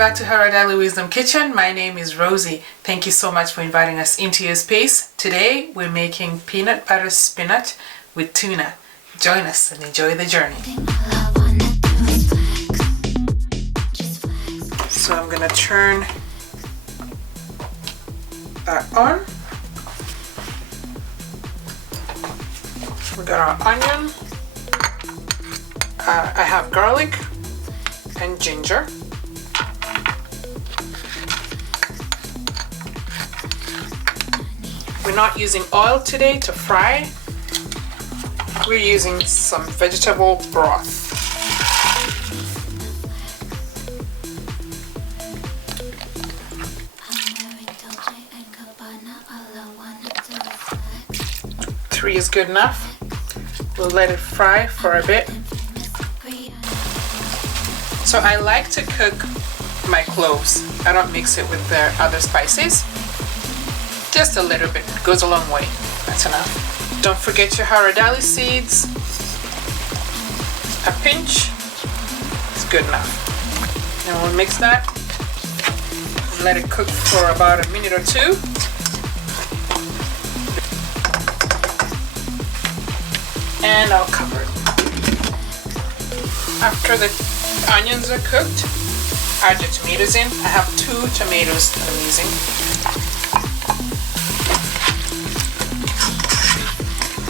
back to Her Daily Wisdom Kitchen. My name is Rosie. Thank you so much for inviting us into your space. Today we're making peanut butter spinach with tuna. Join us and enjoy the journey. So I'm gonna turn that on. We got our onion. I have garlic and ginger. We're not using oil today to fry. We're using some vegetable broth. Three is good enough. We'll let it fry for a bit. So I like to cook my cloves. I don't mix it with the other spices. Just a little bit, goes a long way. That's enough. Don't forget your haradali seeds. A pinch is good enough. And we'll mix that. Let it cook for about a minute or two. And I'll cover it. After the onions are cooked, add your tomatoes in. I have 2 tomatoes that I'm using.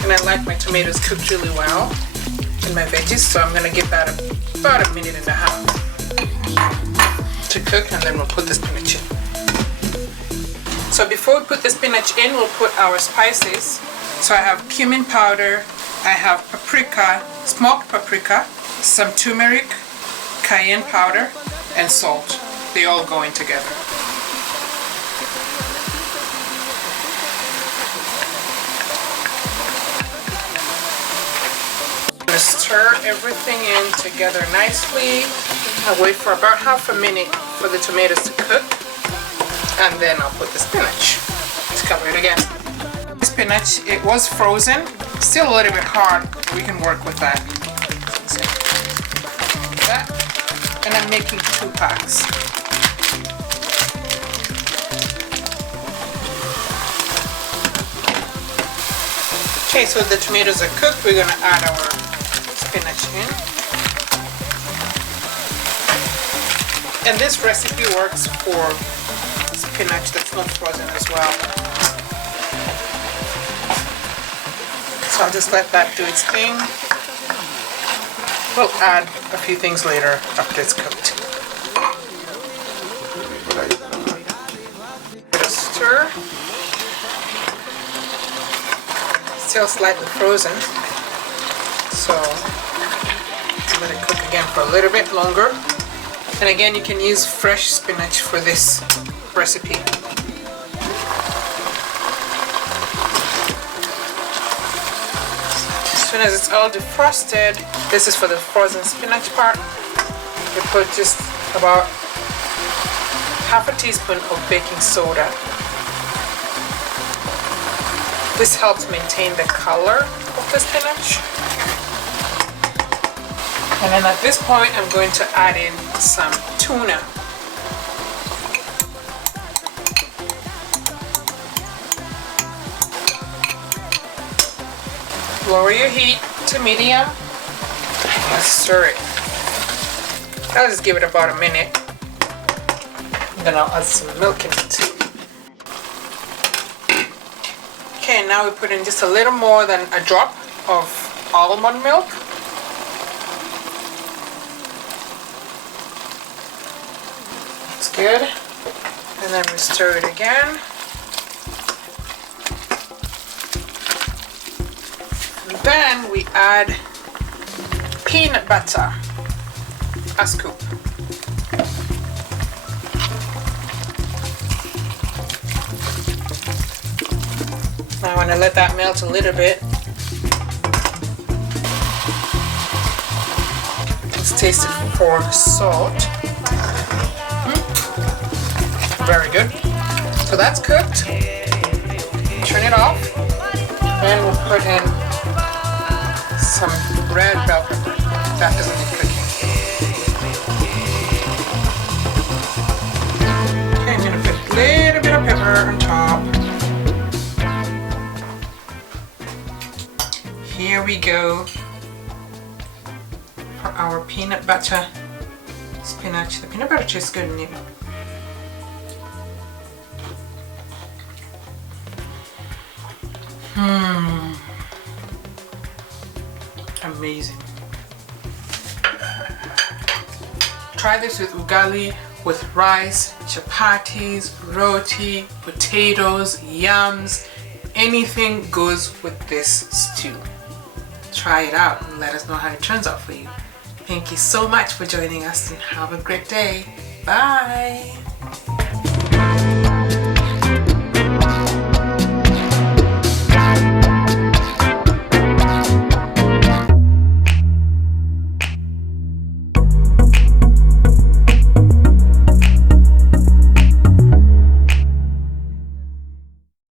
And I like my tomatoes cooked really well and my veggies, so I'm going to give that about a minute and a half to cook, and then we'll put the spinach in. So before we put the spinach in, we'll put our spices. So I have cumin powder, I have paprika, smoked paprika, some turmeric, cayenne powder, and salt. They all go in together. I'm going to stir everything in together nicely. I'll wait for about half a minute for the tomatoes to cook, and then I'll put the spinach. Let's cover it again. The spinach, it was frozen, still a little bit hard. We can work with that. And I'm making 2 packs. Okay, so the tomatoes are cooked. We're gonna add our spinach in. And this recipe works for spinach that's not frozen as well. So I'll just let that do its thing. We'll add a few things later after it's cooked. Bit of stir. Still slightly frozen, so let it cook again for a little bit longer. And again, you can use fresh spinach for this recipe. As soon as it's all defrosted, this is for the frozen spinach part. We put just about half a teaspoon of baking soda. This helps maintain the color of the spinach. And then at this point, I'm going to add in some tuna. Lower your heat to medium. Let's stir it. I'll just give it about a minute. Then I'll add some milk in it. Okay, now we put in just a little more than a drop of almond milk. That's good. And then we stir it again. And then we add peanut butter, a scoop. Now I want to let that melt a little bit. Let's taste it for salt. Very good. So that's cooked. Turn it off. And we'll put in some red bell pepper. That doesn't need cooking. on top. Here we go for our peanut butter spinach. The peanut butter tastes good in it. Amazing. Try this with ugali, with rice, chapatis, roti, potatoes, yams. Anything goes with this stew. Try it out and let us know how it turns out for you. Thank you so much for joining us and have a great day. Bye.